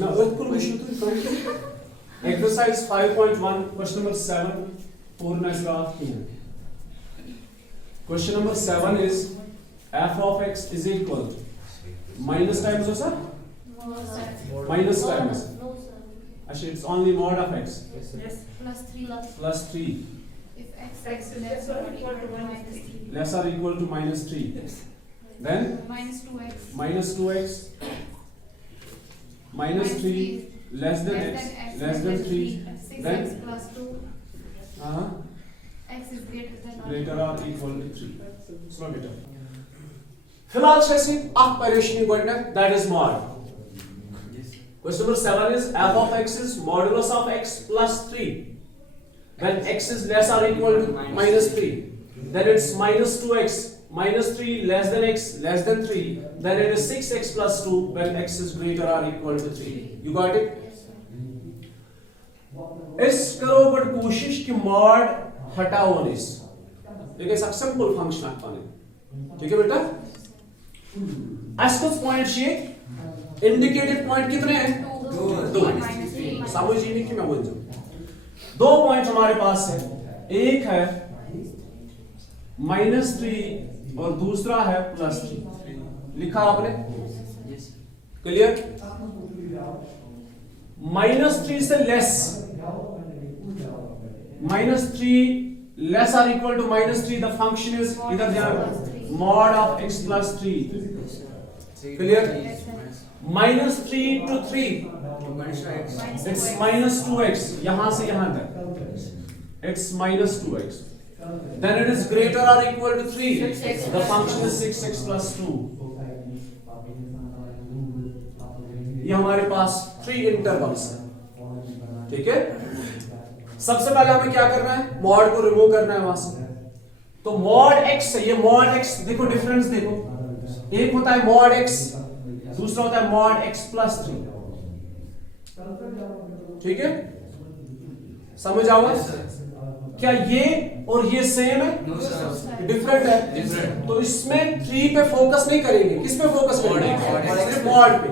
Now, exercise 5.1, question number 7, question number 7 is f of x is equal to minus times or sir? No, sir. Minus times. No, sir. Actually, it's only mod of x. Yes. Plus 3. Plus 3. If x is less or equal to minus 3. Less or equal to minus 3. Then Minus 2x. minus 2x. Minus 3 less than x. Less than 3. 6x Then plus 2. X is greater or equal to 3. Slow it up. फिलहाल से आप परेशानी करना that is mod. Question number 7 is f of x is modulus of x plus 3. When x is less or equal to minus 3, then it's minus 2x. Minus 3 less than x less than 3. Then it is 6x plus 2 when x is greater or equal to 3. You got it? इस करो but कोशिश कि mod हटाओ इस. देखिए सब simple function आप पाने. ठीक है बेटा? एस्कुस पॉइंट शेप इंडिकेटेड पॉइंट कितने हैं? 2. समझिए नहीं कि मैं बोल रहा हूं. 2 पॉइंट हमारे पास है. एक है -3 और दूसरा है +3. लिखा आपने? क्लियर? -3 से less. -3 less or equal to -3, the function is either there mod of x plus 3. Clear? -3 to 3, it's -2x. यहाँ से यहाँ तक it's -2x. Then it is greater or equal to 3. The function is 6x plus 2. ये हमारे पास 3 intervals हैं. ठीक है? सबसे पहले हमें क्या करना है? मॉड को रिमूव करना है वहां से. तो मॉड x है. ये मॉड x देखो डिफरेंस देखो. एक होता है मॉड x, दूसरा होता है मॉड x प्लस 3. ठीक है? समझ आओ? क्या ये और ये सेम है? डिफरेंट है. तो इसमें 3 पे फोकस नहीं करेंगे. किस पे फोकस करेंगे? सिर्फ मॉड पे.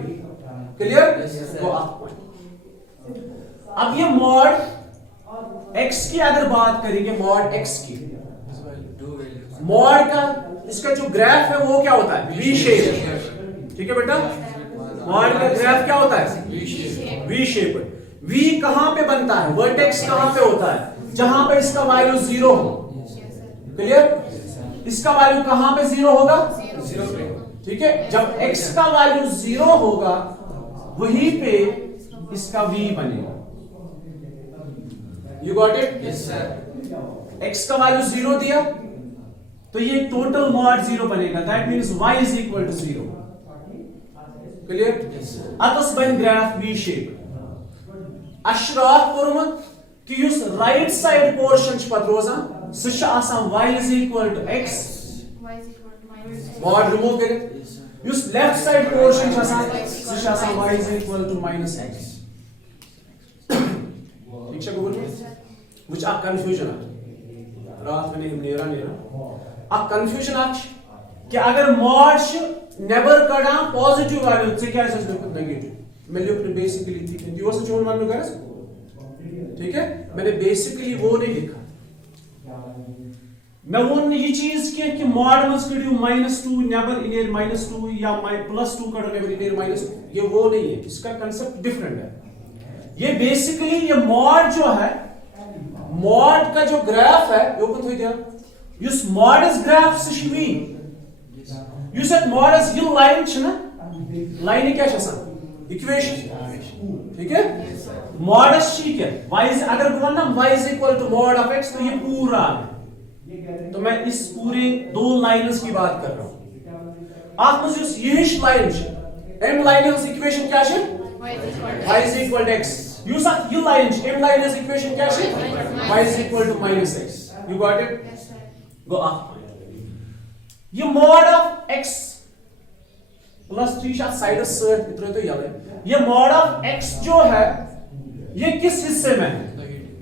क्लियर? तो आप अब ये मॉड x की अगर बात करेंगे, मॉड x की, मॉड का इसका जो ग्राफ है वो क्या होता है? V shape. ठीक है बेटा? मॉड का ग्राफ क्या होता है? V shape. वी कहां पे बनता है? वर्टेक्स कहां पे होता है? जहां पे इसका वैल्यू 0 हो. क्लियर? इसका वैल्यू कहां पे 0 होगा? 0 पे. ठीक है? जब x का वैल्यू 0 होगा वहीं पे इसका v बनेगा. You got it? Yes sir. x का वैल्यू 0 दिया तो ये टोटल मॉड 0 बनेगा. That means y is equal to 0. Clear? Yes sir. अतस बन ग्राफ v शेप. अशराफ कोरमत कि युस राइट साइड पोर्शन छ पत रोजान सु छ आसान y is equal to x. Y is equal to minus 4. Mod remove करें. युस लेफ्ट साइड पोर्शन छ आसान सु छ आसान y is equal to minus x. ठीक है गोबर में मुझे आप कंफ्यूजन आ रात में नेरा आप कंफ्यूजन आ कि अगर मॉड नेबर कड़ा पॉजिटिव वैल्यू से क्या है नेगेटिव. मैं लिख बेसिकली थी दिवस से जोड़ मान कर. ठीक है? मैंने बेसिकली वो नहीं लिखा. मैं वो ये चीज कि मॉड मस कड़ियो -2 नेबर इनर -2 या +2 कड़ो नेबर इनर -2. ये वो नहीं है. इसका कांसेप्ट डिफरेंट है. ये बेसिकली ये मॉड जो है, मॉड का जो ग्राफ है वो कौन थोड़ी दिया? युस मॉड इस ग्राफ से शिवी युस एट मॉड इस ये लाइन छ ना, लाइन क्या छ आसान? इक्वेशन. ठीक है? मॉड इस ठीक है. y इज अगर बोलना ना y is equal to mod of x तो ये पूरा है. तो मैं इस पूरे 2 लाइंस की बात कर रहा हूं. आप मुझे ये लाइन छ एम लाइन इस इक्वेशन क्या छ? y is equal to x. You saw you line m line is equation क्या है? y is equal to minus x. You got it? Yes sir. Go up. ये mod of x plus 3 शायद side से इतना तो याद है. ये mod of x जो है ये किस हिस्से में है?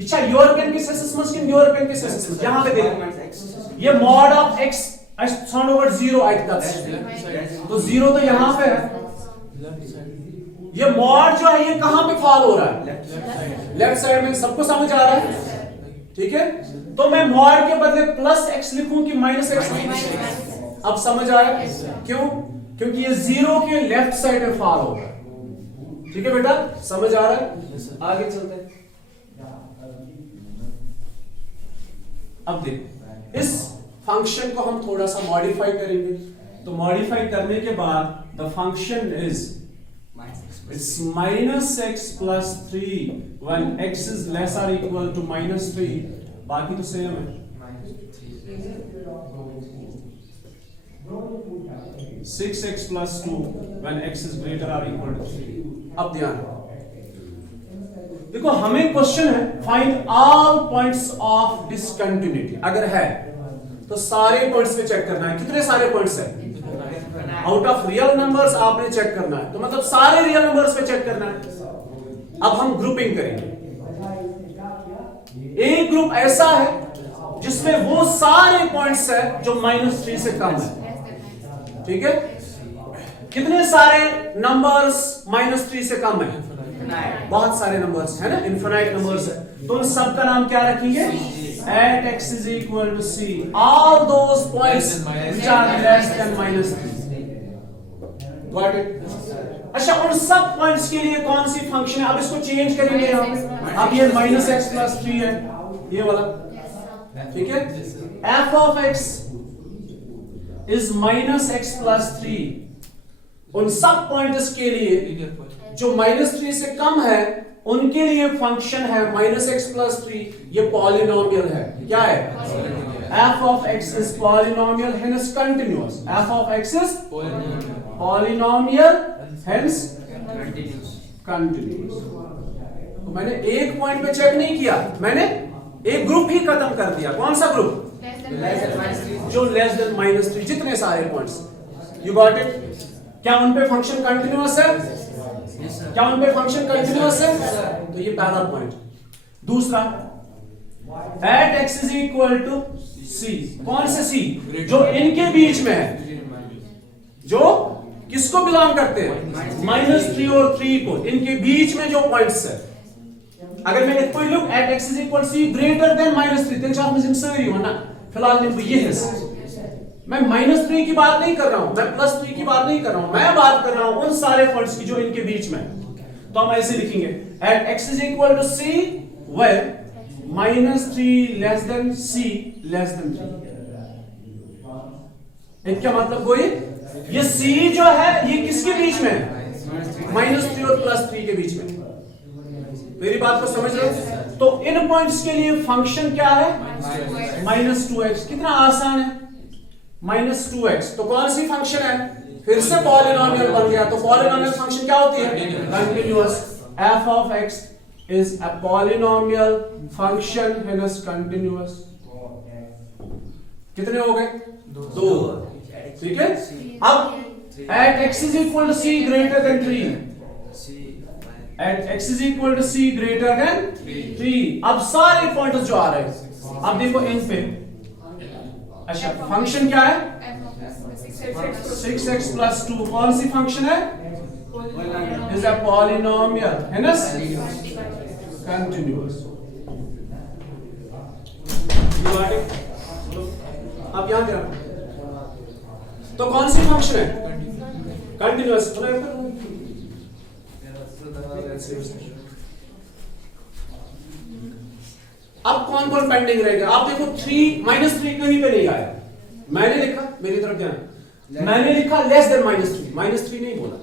अच्छा यूरोपियन किस हिस्से में? कि यूरोपियन किस हिस्से में? यहाँ पे देखो ये mod of x sound over 0 आइट का. तो 0 तो यहाँ पे है. ये मॉड जो है ये कहां पे फॉल हो रहा है? लेफ्ट साइड में। सबको समझ आ रहा है? ठीक है, तो मैं मॉड के बदले प्लस एक्स लिखूं कि माइनस एक्स लिखूं? अब समझ आया क्यों? क्योंकि ये जीरो के लेफ्ट साइड में फॉल हो रहा है। ठीक है बेटा, समझ आ रहा है? आगे चलते हैं। अब देखो, इस फंक्शन को हम थोड़ा सा मॉडिफाई करेंगे। तो मॉडिफाई करने के बाद the function is it's minus x plus 3 when x is less or equal to minus 3. बाकी तो सेम है। 6x plus 2 when x is greater or equal to 3. अब ध्यान देखो, हमें क्वेश्चन है find all points of discontinuity. अगर है तो सारे पॉइंट्स पे चेक करना है। कितने सारे पॉइंट्स है? आउट ऑफ रियल नंबर्स आपने चेक करना है, तो मतलब सारे रियल नंबर्स पे चेक करना है। अब हम ग्रुपिंग करेंगे। एक ग्रुप ऐसा है जिसमें वो सारे पॉइंट्स है जो -3 से कम है। ठीक है, कितने सारे नंबर्स -3 से कम है? बहुत सारे नंबर्स है ना, इनफिनाइट नंबर्स है। तो उन सब का नाम क्या रखेंगे? At x is equal to c, all those points which are less than -3. Got it? अच्छा, उन सब पॉइंट्स के लिए कौन सी फंक्शन है? अब इसको चेंज करेंगे हम। अब ये -x plus 3 है, ये वाला। ठीक है, f of x is -x plus 3। उन सब पॉइंट्स के लिए जो -3 से कम है उनके लिए फंक्शन है -x plus 3। ये पॉलिनोमियल है। क्या है? f of x is polynomial, hence continuous. f of x is polynomial, hence continuous. तो मैंने एक पॉइंट पे चेक नहीं किया, मैंने एक ग्रुप ही खत्म कर दिया। कौन सा ग्रुप? जो लेस देन -3, जितने सारे पॉइंट्स। You got it? क्या उन पे फंक्शन कंटिन्यूअस है? क्या उन पे फंक्शन कंटिन्यूअस है? तो ये पहला पॉइंट। दूसरा, at x is equal to c। कौन से c? जो इनके बीच में है, जो किसको बिलोंग करते हैं? -3 और 3 को। इनके बीच में जो पॉइंट्स है, अगर मैं कोई look at x is equal to c greater than -3, तेरे साथ मुझे सही हो ना। फिलहाल ये है, मैं -3 की बात नहीं कर रहा हूं, मैं +3 की बात नहीं कर रहा हूं, मैं बात कर रहा हूं उन सारे पॉइंट्स की जो इनके बीच में। तो हम ऐसे लिखेंगे at x is equal to c where -3 less than c less than 3। क्या मतलब कोई? ये c जो है ये किसके बीच में है? -3 और +3 के बीच में। मेरी बात को समझ रहे हो? तो इन पॉइंट्स के लिए फंक्शन क्या है? -2x। कितना आसान है, -2x। तो कौन सी फंक्शन है? फिर से पॉलिनोमियल बन गया। तो पॉलिनोमियल फंक्शन क्या होती है? Continuous. f of x is a polynomial function, hence continuous। कितने हो गए? 2। ठीक है, अब at x is equal to c greater than 3, at x is equal to c greater than 3। अब सारे पॉइंट्स जो आ रहे हैं, अब देखो इन पे। अच्छा, फंक्शन क्या है? 6x plus 2। कौन सी फंक्शन है? is a polynomial, hence continuous। You got it? अब यहां क्या? तो कौन सी फंक्शन है? कंटिन्यूअस। अब कौन कौन पेंडिंग रहेगा? आप देखो 3 -3 कहीं पे नहीं आया। मैंने लिखा, मेरी तरफ ध्यान, मैंने लिखा लेस देन -3, -3 नहीं बोला।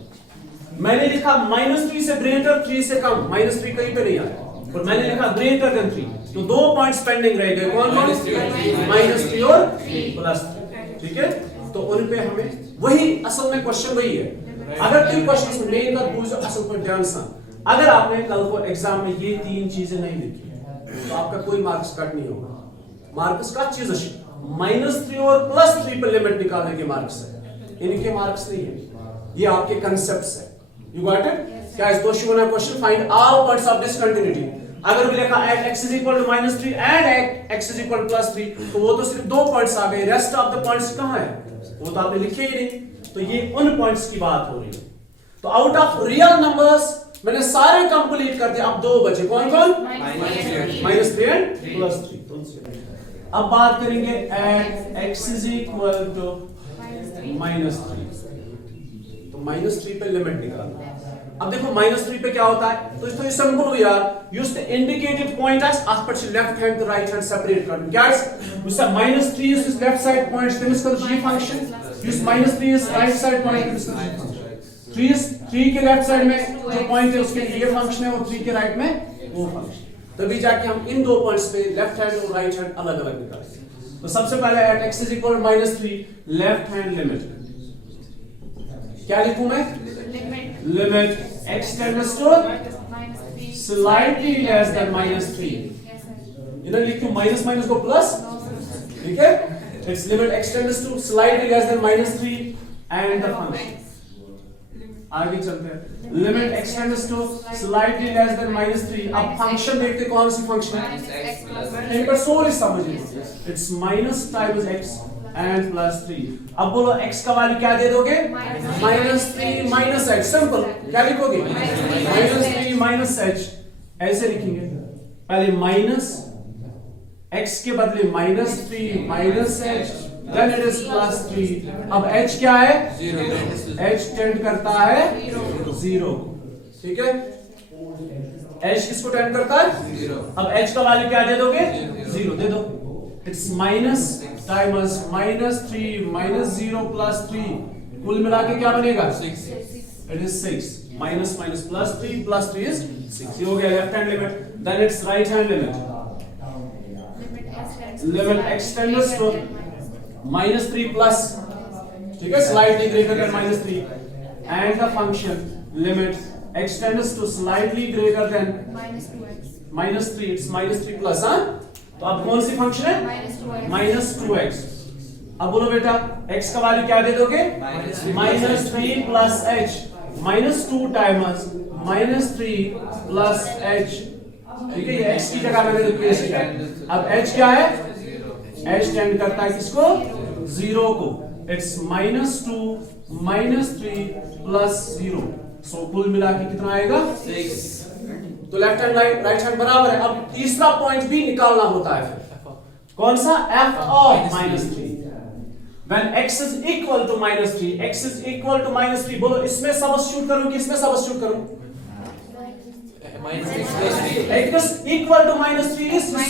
मैंने लिखा -3 से ग्रेटर, 3 से कम, -3 कहीं पे नहीं आया। और मैंने लिखा ग्रेटर देन 3। तो 2 पॉइंट्स पेंडिंग रह गए। कौन कौन? -3 और +3। ठीक है, तो उन पे हमें वही, असल में क्वेश्चन वही है। अगर कोई क्वेश्चन में मेन का पूछ असल पर ध्यान से, अगर आपने कल को एग्जाम में ये 3 चीजें नहीं लिखी तो आपका कोई मार्क्स कट नहीं होगा। मार्क्स का चीज -3 और +3 पर लिमिट निकालने के मार्क्स है, इनके मार्क्स नहीं है। ये आपके कंसेप्ट्स है। You got it? क्या इस दोषी होना question find all points of discontinuity. अगर भी लिखा at x is equal to -3 and at x is equal to +3, तो वो तो सिर्फ 2 पॉइंट्स आ गए, रेस्ट ऑफ द पॉइंट्स कहां है? वो तो आपने लिखे ही नहीं। तो ये उन पॉइंट्स की बात हो रही है। तो तो आउट ऑफ रियल नंबर्स मैंने सारे कंप्लीट कर दिए, अब दो बचे, कौन कौन? -3 एंड +3। अब बात करेंगे at x is equal to -3, तो -3 पे लिमिट निकालना। अब देखो -3 पे क्या होता है, तो ये सिंपल हो यार, use the indicated point as अथ पे लेफ्ट हैंड तो राइट हैंड सेपरेट कर क्या use -3 is left side point तमिस कर ये function, use -3 is right side point तमिस कर ये फंक्शन, 3 के लेफ्ट साइड में जो पॉइंट है उसके ये फंक्शन है, और 3 के राइट में वो फंक्शन, तभी जाके हम इन दो पॉइंट्स पे लेफ्ट हैंड और राइट हैंड अलग अलग निकालेंगे। तो सबसे पहले at x is equal to -3 left hand limit क्या लिखूं मैं? Limit x tends to slightly less than -3, इधर लिखूं माइनस माइनस को प्लस, ठीक है? It's limit x tends to slightly less than -3 and the function. आगे चलते हैं, limit x tends to slightly less than -3। अब फंक्शन देखते कौन सी फंक्शन है, एक बार सोच समझिए, it's minus times x and +3। अब बोलो x का वैल्यू क्या दे दोगे? -3 माइनस h, सिंपल, क्या लिखोगे? -3 -h, ऐसे लिखेंगे, पहले माइनस x के बदले -3 -h, then it is +3। अब h क्या है? h टेंड करता है 0, ठीक है? h किसको टेंड करता है? 0। अब h का वैल्यू क्या दे दोगे? 0 दे दो। इट्स माइनस टाइम्स -3 -0 +3, कुल मिला के क्या बनेगा? 6। It is 6 minus minus +3 is 6। ये हो गया left hand limit. Then it's right hand limit, limit x tends to -3 plus, ठीक है, slightly greater than -3 and the function limit x tends to slightly greater than -3, it's -3 plus, हां? तो अब कौन सी function है? -2x। अब बोलो बेटा x का वैल्यू क्या दे दोगे? -3 plus h, -2 times -3 plus h, ठीक है? ये x की जगह मैंने रिप्लेस किया। अब h क्या है? h टेंड करता है किसको? 0 को। इट्स -2 -3 प्लस 0, सो कुल मिला के कितना आएगा? 6। तो लेफ्ट हैंड राइट हैंड बराबर है। अब तीसरा पॉइंट भी निकालना होता है, कौन सा? f of -3। When x is equal to -3, x is equal to -3, बोलो इसमें सब्स्टिट्यूट करूं कि इसमें सब्स्टिट्यूट करूं? x इक्वल टू -3 इसमें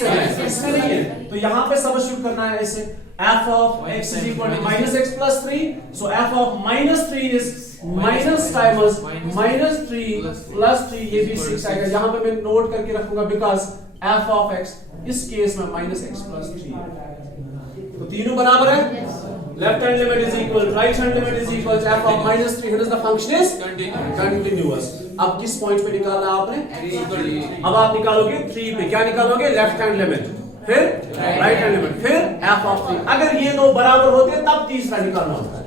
नहीं है, तो यहां पे सब्स्टिट्यूट करना है ऐसे, f of x is equal to -x plus 3, so f of -3 is minus times -3 plus 3, ये भी 6 आएगा। यहां पे मैं नोट करके रखूंगा बिकॉज f of x इस केस में -x plus 3 है, तो तीनों बराबर है। Left hand limit is equal, right hand limit is equal f of -3, hence the function is continuous। अब किस पॉइंट पे निकालना है आपने? अब आप निकालोगे 3 पे। क्या निकालोगे? लेफ्ट हैंड लिमिट, फिर राइट हैंड लिमिट, फिर f of 3। अगर ये दो बराबर होते हैं तब तीसरा निकालना होता है,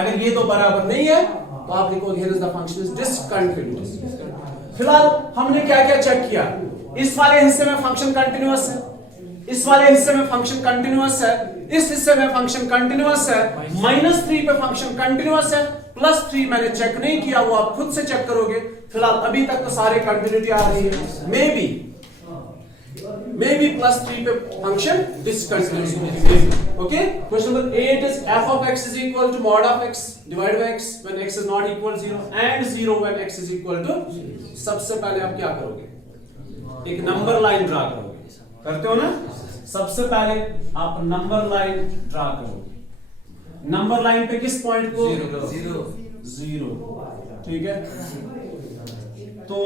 अगर ये दो बराबर नहीं है तो आप लिखोगे here is the function is discontinuous। फिलहाल हमने क्या क्या चेक किया? इस वाले हिस्से में फंक्शन कंटिन्यूअस है, इस वाले हिस्से में फंक्शन कंटिन्यूअस है, इस हिस्से में फंक्शन कंटिन्यूअस है, -3 पे फंक्शन कंटिन्यूअस है, +3 मैंने चेक नहीं किया, वो आप खुद से चेक करोगे। फिलहाल अभी तक तो सारे कंटिन्यूटी आ रही है, मे बी +3 पे फंक्शन डिसकंटिन्यूअस है। Okay, question number 8 is f of x is equal to mod of x divided by x when x is not equal to 0 and 0 when x is equal to 0। सबसे पहले आप क्या करोगे? एक number line draw करोगे, करते हो ना? सबसे पहले आप नंबर लाइन ड्रा करोगे। नंबर लाइन पे किस पॉइंट को? 0, ठीक है? तो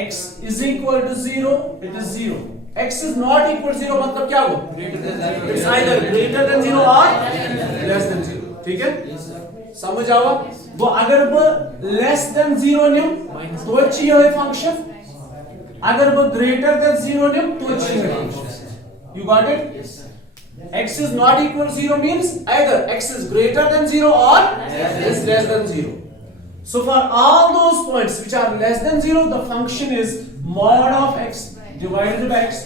x is equal to 0, it is 0। x is not equal to 0 मतलब क्या हो? It's either greater than 0 or less than 0, ठीक है? समझ आओ? वो अगर वो less than 0 नियम तो चाहिए है फंक्शन, अगर वो greater than 0 नियम तो चाहिए है function. You got it? x is not equal to 0 means either x is greater than 0 or is less than 0। So for all those points which are less than 0, the function is mod of x divided by x,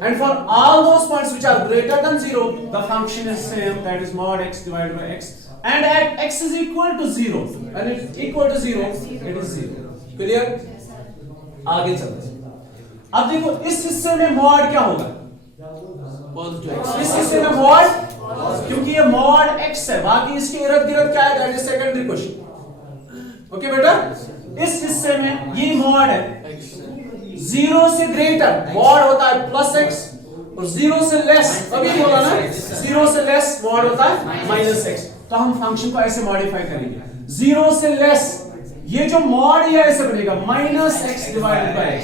and for all those points which are greater than 0, the function is same, that is mod x divided by x and at x is equal to 0 and it equal to 0 it is 0. Clear? आगे चलते हैं. अब देखो इस हिस्से में mod क्या होगा? इस हिस्से में मॉड, क्योंकि ये मॉड x है, बाकी इसके इर्द गिर्द क्या है, that is secondary question. Okay बेटा, इस हिस्से में ये मॉड है 0 से ग्रेटर, मॉड होता है प्लस x और 0 से लेस, अभी नहीं बोला ना, 0 से लेस मॉड होता है माइनस x. तो हम फंक्शन को ऐसे मॉडिफाई करेंगे, 0 से लेस ये जो मॉड ये ऐसे बनेगा minus x divided by x,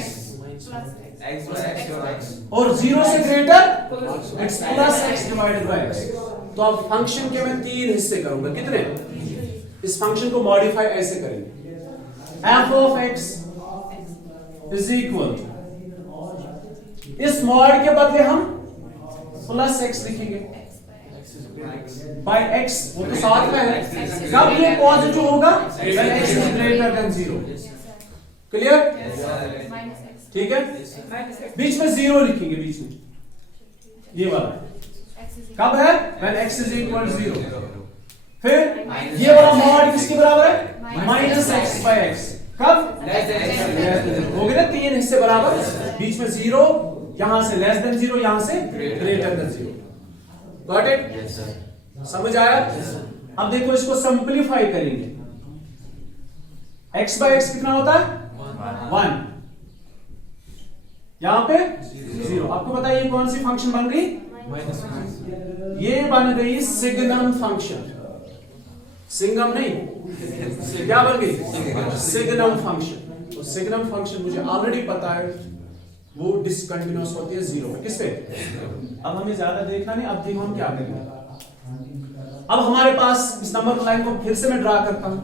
और 0 से greater it's plus x divided by x. तो अब फंक्शन के मैं 3 हिस्से करूंगा. कितने? इस फंक्शन को मॉडिफाई ऐसे करेंगे, f of x is equal, इस मॉड के बदले हम प्लस x लिखेंगे बाय x, वो तो साथ में है. कब ये पॉजिटिव होगा? when x is greater than 0. Clear? ठीक है. बीच में 0 लिखेंगे, बीच में ये वाला कब है? when x is equal to 0. फिर ये वाला मॉड किसके बराबर है? Minus x by x. कब? हो गए ना 3 हिस्से बराबर, बीच में 0, यहां से लेस देन 0, यहां से ग्रेटर देन 0. Got it? समझ आया? अब देखो इसको सिंपलीफाई करेंगे. x बाय x कितना होता है? 1. यहां पे 0. आपको पता है ये कौन सी फंक्शन बन गई? ये बन गई सिग्नम फंक्शन. सिंगम नहीं, क्या बन गई? Signum function. तो सिग्नम फंक्शन मुझे ऑलरेडी पता है वो डिसकंटिन्यूअस होती है 0 पे. किस पे? अब हमें ज्यादा देखना नहीं. अब देखो हम क्या करेंगे. अब हमारे पास इस नंबर लाइन को फिर से मैं ड्रा करता हूं.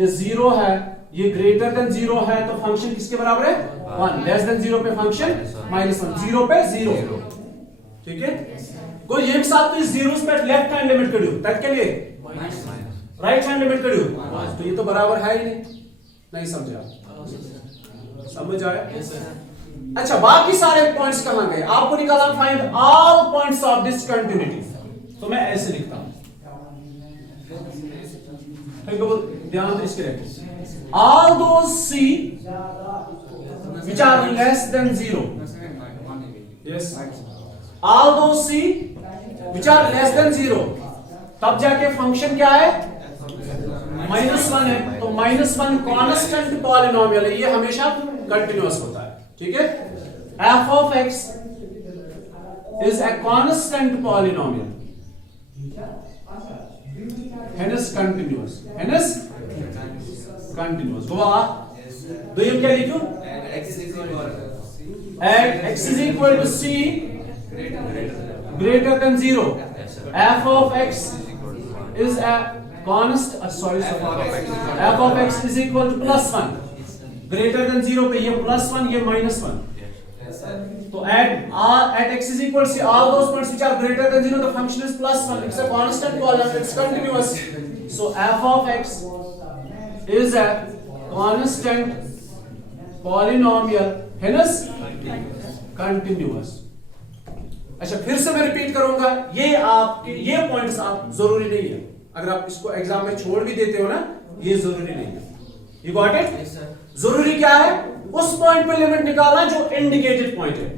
ये 0 है, ये ग्रेटर देन 0 है, तो फंक्शन किसके बराबर है? 1. लेस देन 0 पे फंक्शन -1, 0 पे 0. ठीक है. कोई ये भी साथ तो 0 पे लेफ्ट हैंड लिमिट कर दो, तक के लिए राइट हैंड लिमिट कर दो, तो ये तो बराबर है ही नहीं समझा? समझ आया? अच्छा, बाकी सारे पॉइंट्स कहां गए? आपको निकालना, find all points of discontinuity. तो मैं ऐसे लिखता हूं, ध्यान से इसके रखिए. All those c which are less than 0. Yes. All those c which are less than 0. तब जाके फंक्शन क्या है? -1 है. तो -1 कांस्टेंट पॉलिनोमियल है, ये हमेशा कंटिन्यूअस होता है. ठीक है. f of x is a constant polynomial, hence continuous. hence continuous. Goa दो ये क्या लिखूं? at x is equal to c greater than 0, f of x is a constant, f of x is equal to +1, greater than 0 पे ये +1, ये -1. तो at x is equal to all those points which are greater than 0, the function is +1. It's a constant polynomial, it's continuous. So f of x is a constant polynomial, hence continuous. अच्छा, फिर से मैं repeat करूंगा, ये आपके ये points आप जरूरी नहीं है. अगर आप इसको एग्जाम में छोड़ भी देते हो ना, ये जरूरी नहीं है. You got it? जरूरी क्या है? उस पॉइंट पे लिमिट निकालना जो इंडिकेटेड पॉइंट है,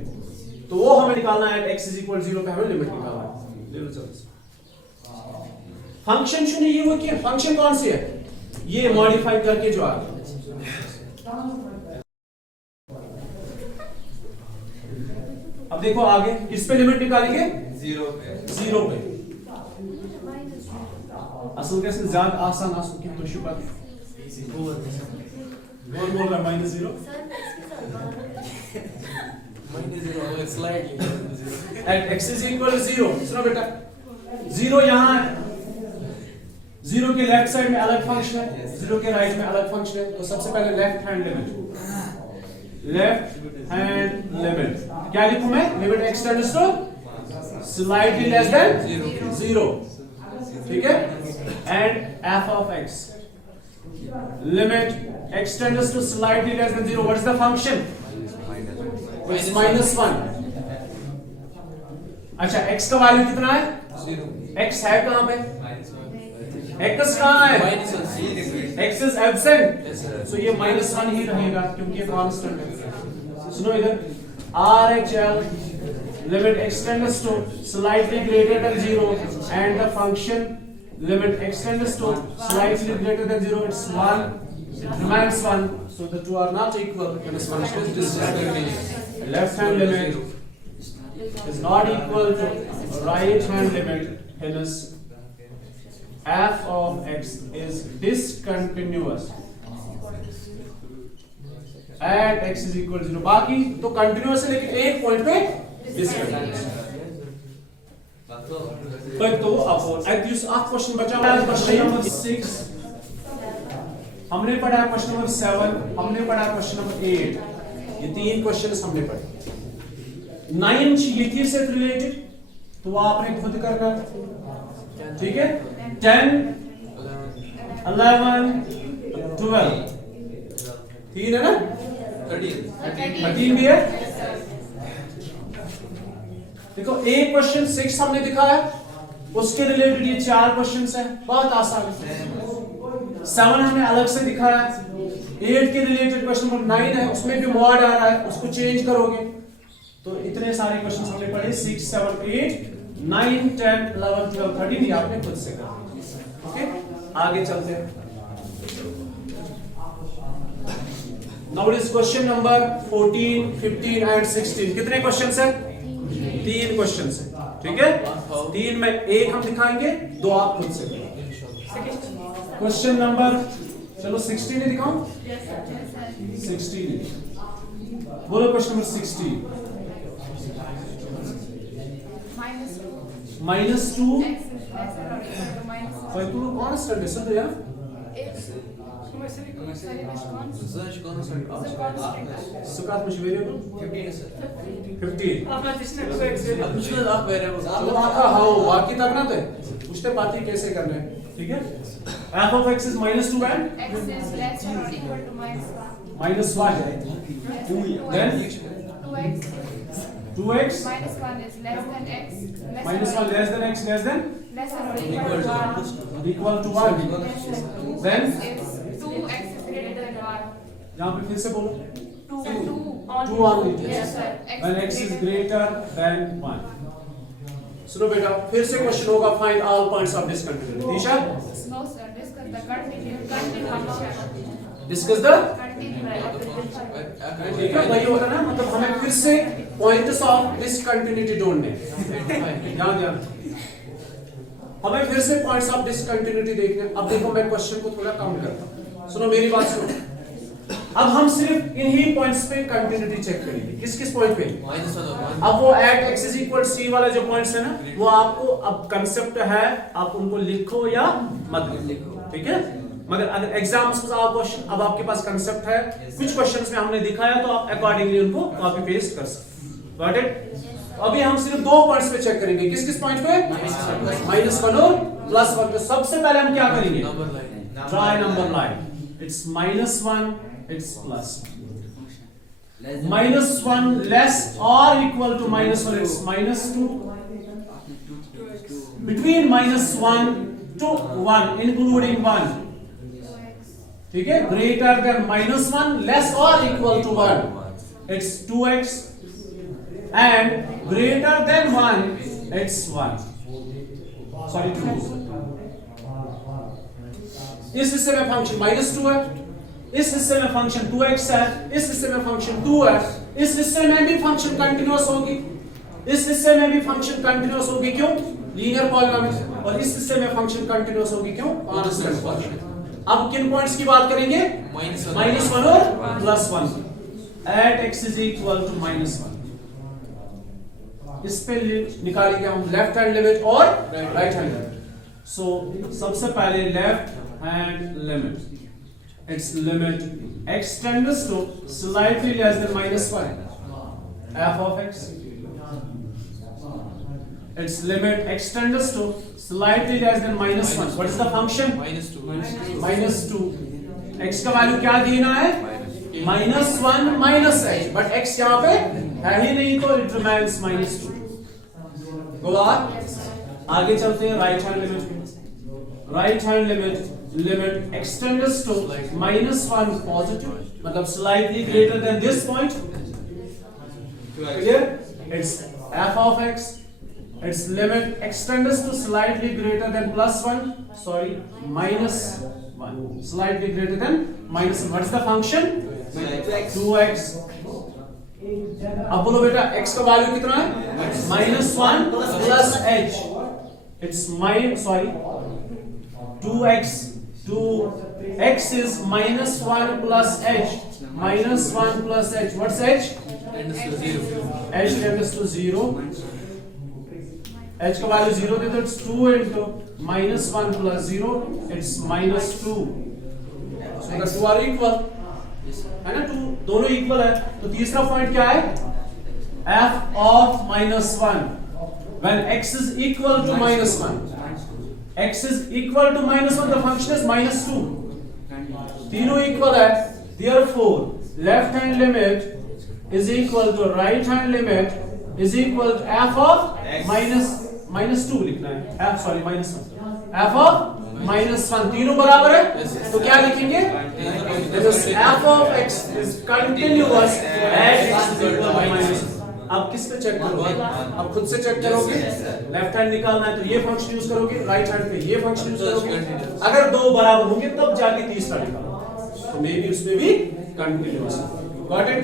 तो वो हमें निकालना है. x is equal 0 पे हमें लिमिट निकालना है. फंक्शन चुनिए, ये वो क्या फंक्शन कौन सी है? ये मॉडिफाई करके जो आ गया. अब देखो आगे किस पे लिमिट निकालेंगे? 0 पे. असल कैसे ज्यादा आसान आंसू की तो शुक्र कौन बोल रहा है -0? At x is equal to 0. सुनो बेटा, 0 यहाँ है, 0 के लेफ्ट साइड में अलग फंक्शन है, 0 के राइट में अलग फंक्शन है. तो सबसे पहले left hand limit, left hand limit क्या लिखूं मैं? Limit x tends to slightly less than 0. ठीक है. And f of x limit x tends to slightly less than 0. What is the function? It's -1. अच्छा, x का वैल्यू कितना है? x है कहां पे? x कहाँ है? Minus 1 C liquid. x is absent, Yes, sir. so ये -1 ही रहेगा क्योंकि ये कांस्टेंट है। सुनो इधर, RHL limit x tends to slightly greater than 0 and the function limit x tends to slightly greater than 0, it's 1, it remains 1, so the two are not equal when this function is discontinuous. Left hand limit is not equal to right hand limit, hence f of x is discontinuous at x is equal to 0. बाकी तो continuous है लेकिन एक point पे discontinuous है। तो अब question बचा हुआ है क्वेश्चन नंबर 6, हमने पढ़ा क्वेश्चन नंबर 7, हमने पढ़ा क्वेश्चन नंबर 8, ये तीन क्वेश्चंस हमने पढ़े। 9 ये से रिलेटेड तो वो आपने खुद करना, ठीक है। 10, 11, 12 तीन है ना, 13 भी है। देखो एक क्वेश्चन 6 हमने दिखाया, उसके रिलेटेड ये 4 क्वेश्चंस हैं, बहुत आसान है। 7 हमने अलग से दिखाया, 8 के रिलेटेड क्वेश्चन नंबर 9 है, उसमें भी मॉड आ रहा है, उसको चेंज करोगे तो इतने सारे क्वेश्चंस हमने पढ़े। 6, 7, 8, 9, 10, 11, 12, 13 ये आपने खुद से करा। ओके, आगे चलते हैं। Now it is question number 14, 15 and 16. कितने क्वेश्चंस हैं? 3 क्वेश्चंस हैं, ठीक है। 3 में एक हम दिखाएंगे, 2 आप खुद से करेंगे। क्वेश्चन नंबर, चलो 16 ही दिखाऊं। 16 बोलो, क्वेश्चन नंबर 16। -2 भाई तू कौन सा डिस्कस है यार? सुकात मुझे वेरिएबल 15 हाँ बाकी तक ना थे पूछते पाती कैसे करना है, ठीक है। f of x is -2 and X is less than or equal to -1. -1 then 2x 2x minus 1 is less than x. -1 less than x less than Less than or equal to 1. equal to 1 then Is 2x is greater than 1. यहाँ पे फिर से बोलो 2 only. Yes sir. when x is greater than 1। सुनो बेटा, फिर से question होगा find all points of discontinuity. Disha No sir. Discuss the continuous function. Discuss the, Continuous. ठीक है, वही होता ना, मतलब हमें फिर से पॉइंट्स ऑफ डिसकंटिन्यूटी ढूंढने हैं। ध्यान हमें फिर से पॉइंट्स ऑफ डिसकंटिन्यूटी देखने। अब देखो मैं क्वेश्चन को थोड़ा काउंट करता हूं, सुनो मेरी बात सुनो। अब हम सिर्फ इन्हीं पॉइंट्स पे कंटिन्यूटी चेक करेंगे। किस किस पॉइंट पे? अब वो at x is equal c वाला जो पॉइंट्स है ना, वो आपको अब कंसेप्ट है, आप उनको लिखो या मत लिखो, ठीक है। मगर अगर एग्जाम्स में आप क्वेश्चन, अब आपके पास कंसेप्ट है, कुछ क्वेश्चंस में हमने दिखाया तो आप अकॉर्डिंगली उनको कॉपी पेस्ट कर सकते। Got it. अभी हम सिर्फ 2 पॉइंट्स पे चेक करेंगे। किस किस पॉइंट पे? -1 और +1 पे। सबसे पहले हम क्या करेंगे? Try number line. It's -1, it's plus -1 less or equal to -1, it's -2 between -1 to 1 including 1, ठीक है। greater than -1 less or equal to 1, it's 2x and greater than 1 it's 1, sorry 2। इस हिस्से में फंक्शन -2 है, इस हिस्से में फंक्शन 2x है, इस हिस्से में फंक्शन 2 है, इस हिस्से में भी फंक्शन कंटीन्यूअस होगी, इस हिस्से में भी फंक्शन कंटीन्यूअस होगी, क्यों? Linear polynomial. और इस हिस्से में फंक्शन कंटीन्यूअस होगी, क्यों? Constant function. अब किन पॉइंट्स की बात करेंगे? -1 और +1 at x is equal to -1। इस पे निकालेंगे हम लेफ्ट हैंड लिमिट और राइट हैंड लिमिट। सो सबसे पहले left hand limit, its limit x tends to slightly less than -1, f of x, its limit x tends to slightly less than -1, what is the function? -2। x का value क्या देना है? -1 -x, but x यहाँ पे है ही नहीं तो it remains -2। go on, आगे चलते हैं right hand limit. right hand limit extends to -1 positive, मतलब slightly greater than this point. Clear? It's f of x. Its limit extends to slightly greater than +1. Sorry, -1. Slightly greater than -1. What is the function? 2x. अब बोलो बेटा x का value कितना है? -1 plus h. It's sorry 2x. 2x is -1 plus h. -1 plus h. What's h? H tends to 0. h का value 0 दे तो it's 2 into -1 plus 0. It's -2. So the two are equal. है ना, 2 दोनों इक्वल है. तो तीसरा पॉइंट क्या है? f of -1 when x is equal to -1. x is equal to -1, the function is -2. तीनों इक्वल है. Therefore left hand limit is equal to right hand limit is equal to f of -2 लिखना है. f sorry -1. f of -1 तीनों बराबर है. तो क्या लिखेंगे? f of x is continuous at x is equal to -1. अब किस पे चेक करोगे? अब खुद से चेक करोगे. लेफ्ट हैंड निकालना है तो ये फंक्शन यूज करोगे, राइट हैंड पे ये फंक्शन यूज करोगे. अगर दो बराबर होंगे तब जाके तीसरा निकालो. तो मे बी उसमें भी कंटिन्यूअस. Got it?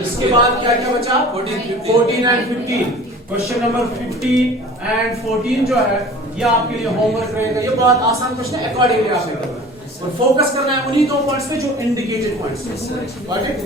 इसके बाद क्या क्या बचा? 14 एंड 15. क्वेश्चन नंबर 15 एंड 14 जो है ये आपके लिए होमवर्क रहेगा. ये बहुत आसान क्वेश्चन है, अकॉर्डिंगली आपने करना है और फोकस करना है उन्हीं दो पॉइंट्स पे जो इंडिकेटेड पॉइंट्स हैं. Got it?